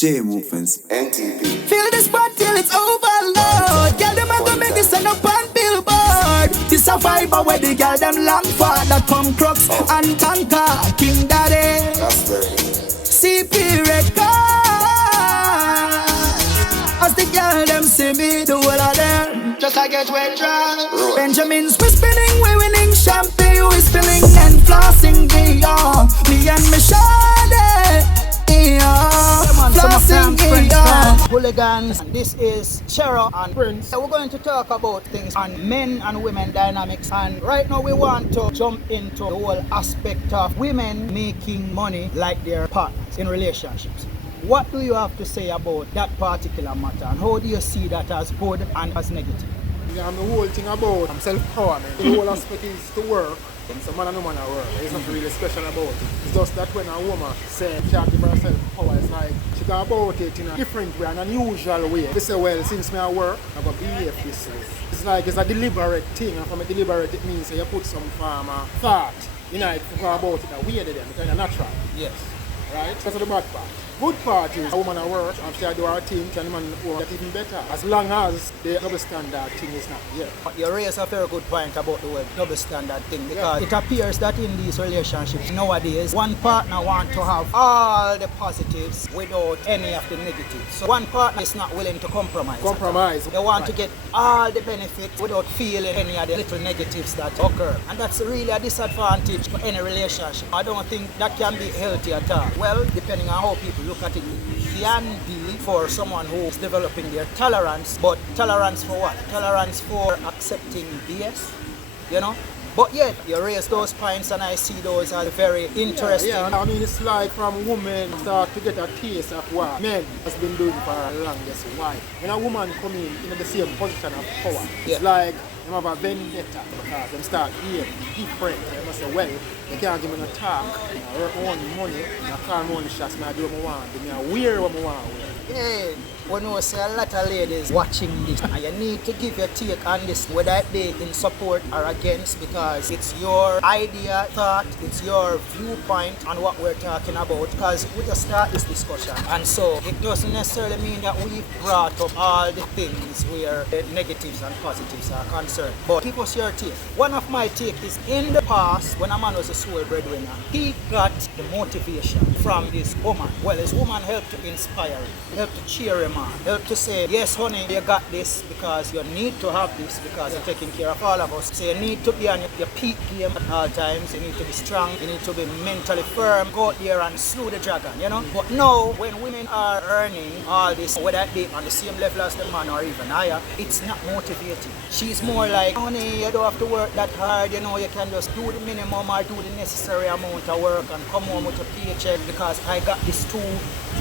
J Movements. NTP. Feel the spot till it's overload. Girl, them a go make this end up on billboard. This a vibe where the girl them long for. That come Crux and Tanka, King Daddy. That's very CP record. As the girl them see me, the whole of them just like get wet dry. Benjamins we spinning, we winning champagne, we spilling and flossing, yeah. Me and me shawty, yeah. Flossing, yeah. Hooligans, this is Chero and Prince. We're going to talk about things on men and women dynamics, and right now we want to jump into the whole aspect of women making money like their partners in relationships. What do you have to say about that particular matter, and how do you see that as good and as negative? Yeah, the whole thing about self-empowerment, the whole aspect is to work. Some man and woman are work. There's nothing really special about it. It's just that when a woman says she can't give herself power, it's like she go about it in a different way, an unusual way. They say, well, since me I work, I go behave this way. It's like it's a deliberate thing, and from a deliberate it means that you put some form of thought in it to go about it a way to them, because it's natural. Yes. Right? That's the bad part. Good part is a woman at work, and she do her thing, and the man work that even better. As long as the double standard thing is not here. You raise a very good point about the word double standard thing, because it appears that in these relationships nowadays, one partner wants to have all the positives without any of the negatives. So one partner is not willing to compromise. They want to get all the benefits without feeling any of the little negatives that occur. And that's really a disadvantage for any relationship. I don't think that can be healthy at all. Well, depending on how people look at it, can be for someone who is developing their tolerance, but tolerance for what? Tolerance for accepting BS, you know? But yet, you raise those points and I see those as very interesting. Yeah, I mean, it's like from women start to get a taste of what men has been doing for the longest while. When a woman come in the same position of power, it's like them have a vendetta because them start here different. They must say, well, you can't give me no talk, I work on money, I call me on the shots, I do what I want, I wear what I want. Yeah, we know say a lot of ladies watching this, and you need to give your take on this, whether it be in support or against, because it's your idea, thought, it's your viewpoint on what we're talking about, because we just start this discussion. And so it doesn't necessarily mean that we've brought up all the things where the negatives and positives are concerned. But give us your take. One of my take is, in the past, when a man was a sole breadwinner, he got the motivation from his woman. Well, his woman helped to inspire him, helped to cheer him on, helped to say, yes honey, you got this because you need to have this because you're taking care of all of us. So you need to be on your peak game at all times, you need to be strong, you need to be mentally firm, go out there and slew the dragon, you know. But now, when women are earning all this, whether it be on the same level as the man or even higher, it's not motivating. She's more like, honey, you don't have to work that hard, you know, you can just do the minimum or do the necessary amount of work and come home with a paycheck because I got this too.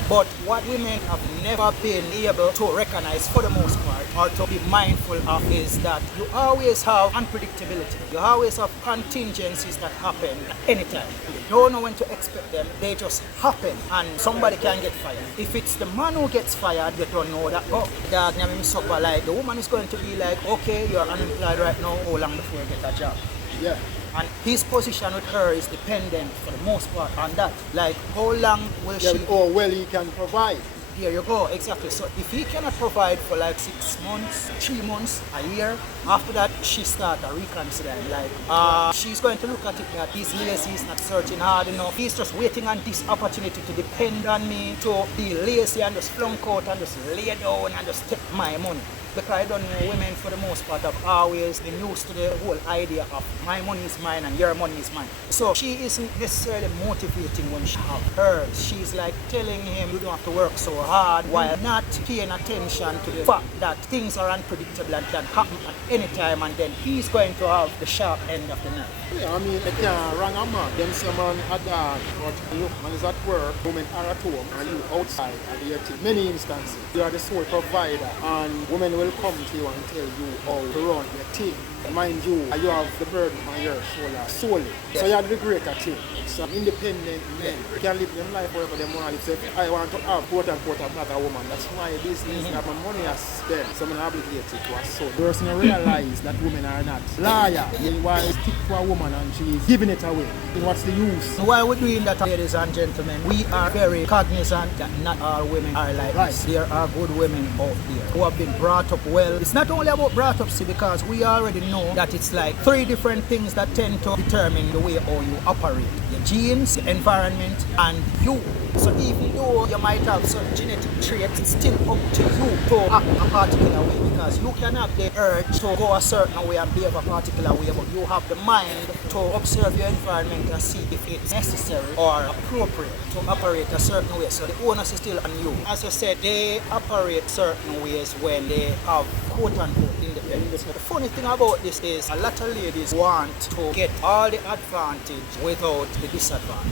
But what women have never been able to recognize for the most part or to be mindful of is that you always have unpredictability. You always have contingencies that happen at any time. You don't know when to expect them, they just happen and somebody can get fired. If it's the man who gets fired, you don't know that. Oh, dog, never suffer. Like the woman is going to be like, okay, you're unemployed right now, how long before you get a job? Yeah. And his position with her is dependent for the most part on that. Like, how long will she... Oh, well, he can provide. There you go, exactly. So if he cannot provide for like 6 months, 3 months, a year, after that she start reconsidering. Like she's going to look at it that he's lazy, he's not searching hard enough. He's just waiting on this opportunity to depend on me, to be lazy and just flunk out and just lay down and just take my money. Because I don't know, women for the most part have always been used to the whole idea of my money is mine and your money is mine. So she isn't necessarily motivating when she have hers. She's like telling him you don't have to work so hard while not paying attention to the fact that things are unpredictable and can happen at any time, and then he's going to have the sharp end of the knife. Yeah, I mean, they can't wrong a man. Them say man a dog, but look, man is at work, women are at home, and you outside at the team. Many instances, you are the sole provider, and women will come to you and tell you how to run your team. Mind you, you have the burden on your shoulder solely. So you have the greater thing. So independent men can live their life however they want to live. So if I want to have quote-unquote another woman, that's my business, that my money I spend. So I'm obligated to a son. The person realize that women are not liar. Why stick to a woman and she's giving it away? What's the use? So while we're doing that, ladies and gentlemen, we are very cognizant that not all women are like this. There are good women out there who have been brought up well. It's not only about brought up, see, because we already know that it's like 3 different things that tend to determine the way how you operate. Your genes, your environment, and you. So even though you might have some genetic traits, it's still up to you to act a particular way, because you can have the urge to go a certain way and behave a particular way, but you have the mind to observe your environment and see if it's necessary or appropriate to operate a certain way. So the onus is still on you. As I said, they operate certain ways when they have quote-unquote independence. But the funny thing about this is a lot of ladies want to get all the advantage without the disadvantage.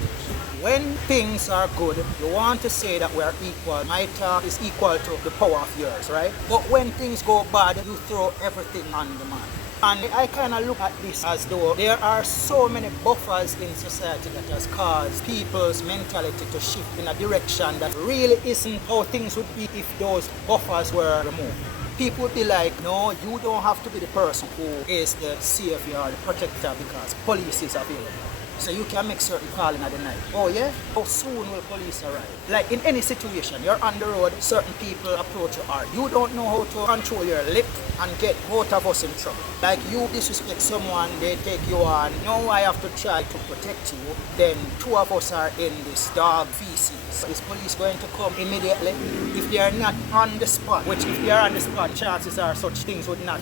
When things are good, you want to say that we're equal. My talk is equal to the power of yours, right? But when things go bad, you throw everything on the man. And I kind of look at this as though there are so many buffers in society that has caused people's mentality to shift in a direction that really isn't how things would be if those buffers were removed. People would be like, no, you don't have to be the person who is the savior or the protector because police is available. So you can make certain calling at the night. Oh yeah? How soon will police arrive? Like in any situation, you're on the road, certain people approach you or you don't know how to control your lip and get both of us in trouble. Like you disrespect someone, they take you on, now I have to try to protect you, then 2 of us are in this dog feces. Is police going to come immediately? If they are not on the spot, which if they are on the spot, chances are such things would not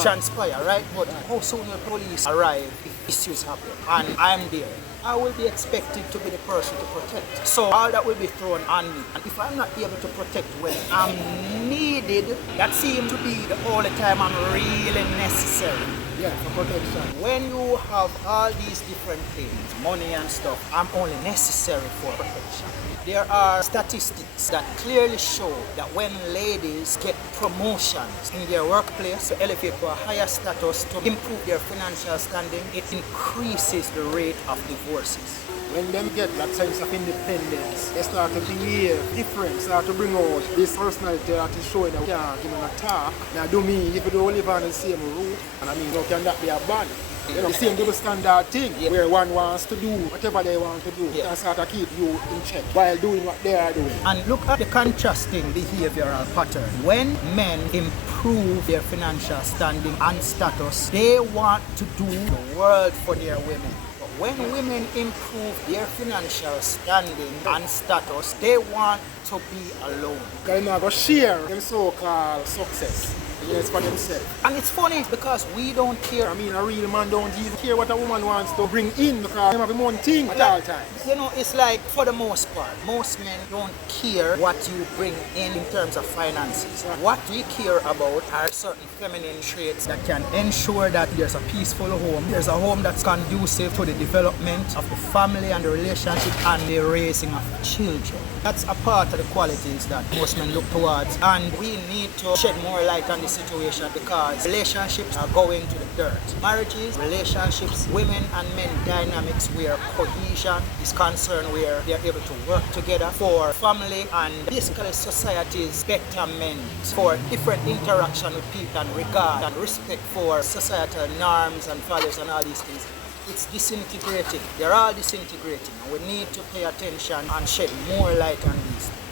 transpire, right? But how soon will police arrive if issues happen? And I'm there. I will be expected to be the person to protect. So all that will be thrown on me. And if I'm not able to protect when I'm needed, that seems to be the only time I'm really necessary. Yeah, for protection. When you have all these different things, money and stuff, I'm only necessary for protection. There are statistics that clearly show that when ladies get promotions in their workplace to elevate to a higher status to improve their financial standing, it increases the rate of divorces. When them get that sense of independence, they start to behave different, start to bring out this personality that is showing that we can't give them a talk. Now do me, if you don't live on the same route, and I mean, how can that be a bad? You know, the same double standard thing, where one wants to do whatever they want to do, and start to keep you in check while doing what they are doing. And look at the contrasting behavioral pattern. When men improve their financial standing and status, they want to do the world for their women. But when women improve their financial standing and status, they want to be alone. Because they're not going to share their so-called success. Yes, for themselves. And it's funny because we don't care. I mean, a real man don't even care what a woman wants to bring in because they have their own thing at all times. You know, it's like for the most part, most men don't care what you bring in terms of finances. What we care about are certain feminine traits that can ensure that there's a peaceful home. There's a home that's conducive to the development of the family and the relationship and the raising of children. That's a part of the qualities that most men look towards, and we need to shed more light on this situation because relationships are going to the dirt. Marriages, relationships, women and men dynamics where cohesion is concerned, where they're able to work together for family and basically society's betterment, for different interaction with people and regard and respect for societal norms and values and all these things. It's disintegrating. They're all disintegrating. And we need to pay attention and shed more light on these things.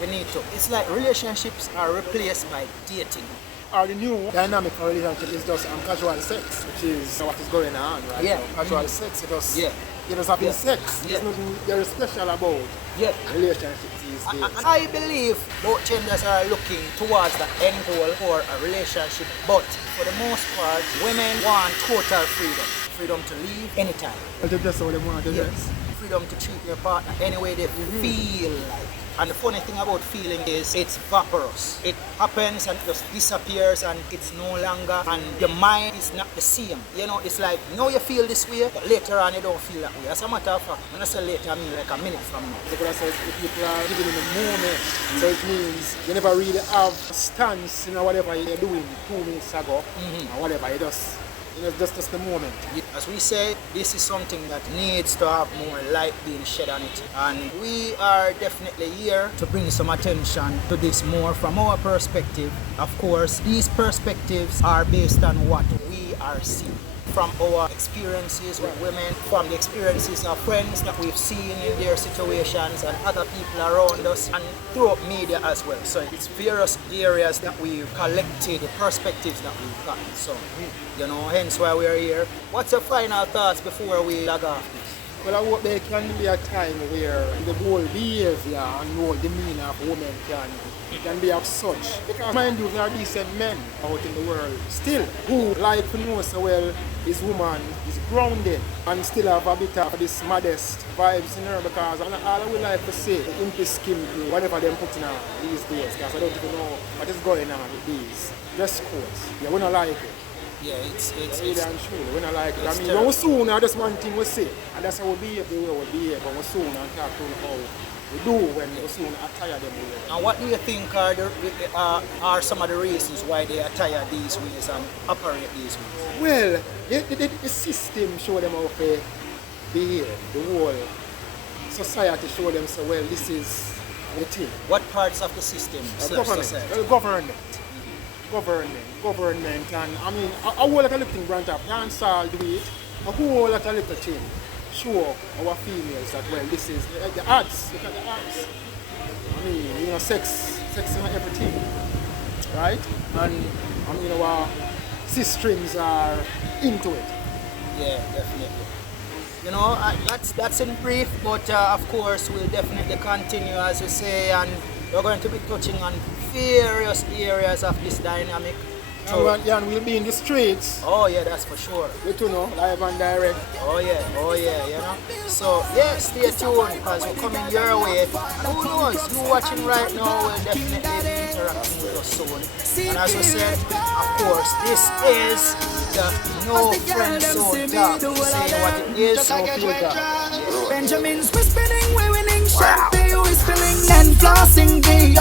We need to. It's like relationships are replaced by dating. Or the new dynamic for relationship is just casual sex, which is what is going on, right? Yeah. So casual sex, you just having sex. There's nothing very special about relationships these days. I believe both genders are looking towards the end goal for a relationship, but for the most part, women want total freedom. Freedom to leave anytime. That's all they want, freedom to treat their partner any way they feel like. And the funny thing about feeling is it's vaporous. It happens and it just disappears and it's no longer, and your mind is not the same. You know, it's like now you feel this way, but later on you don't feel that way. As a matter of fact, when I say later, I mean like a minute from now. Because I said if people are living in the moment, so it means you never really have a stance, you know, whatever you're doing 2 minutes ago, or whatever, just the moment. As we say, this is something that needs to have more light being shed on it. And we are definitely here to bring some attention to this more from our perspective. Of course, these perspectives are based on what we are seeing. From our experiences with women, from the experiences of friends that we've seen in their situations and other people around us, and through media as well. So it's various areas that we've collected, the perspectives that we've gotten. So, you know, hence why we're here. What's your final thoughts before we log off this? Well, I hope there can be a time where the whole behavior and whole demeanor of women can be of such. Because mind you, there are decent men out in the world still who like to know so well this woman is grounded and still have a bit of this modest vibes in her, because all I would like to say, the impy skin, whatever they're putting on these days, because I don't even know what is going on with these dress codes. Yeah, we don't like it. Yeah, it's really and truly, we don't like it. I mean, terrible. when we soon, that's one thing we say, and that's how we behave the way we behave, but we soon and talk to how we do when we soon attire them way. And what do you think are some of the reasons why they attire these ways and operate these ways? Well, the system show them how to behave. The whole society show them so well. This is the thing. What parts of the system? Government, and I mean a whole lot of little thing branch up. Dancehall do it. A whole lot of little thing show our females that well this is the arts. Look at the arts. I mean, you know, sex and everything, right? And I mean our sistrings are into it. Yeah, definitely. You know, that's in brief, but of course we'll definitely continue, as you say, and we're going to be touching on various areas of this dynamic. And we'll be in the streets. Oh yeah, that's for sure. You know, live and direct. Oh yeah, you know. So yeah, stay tuned because we're coming your way. And who knows, you watching right now will definitely be interacting with us soon. And as we said, of course, this is the No Friendzone Talk. Say what it is, no filter. Benjamin's whispering, we're winning champagne, whispering and flossing the